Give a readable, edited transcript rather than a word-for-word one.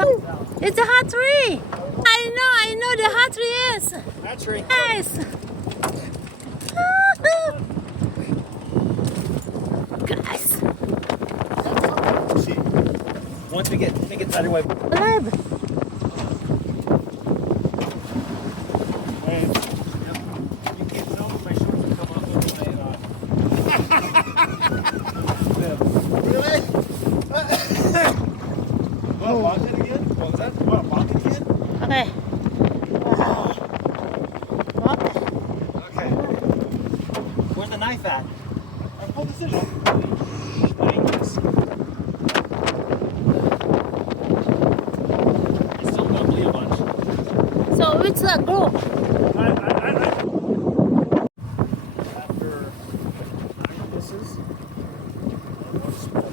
It's a hot tree. I know the hot tree is. That tree. Yes. Guys. Once we get out of the way. Alive. You can't tell if my shorts will come off when Really? What, lock it again? What was that? What, lock it again? Okay. Wow. What? Okay. Where's the knife at? I pulled the scissors. It's still bubbly a bunch. So which group? After 9 kisses. And 1 split.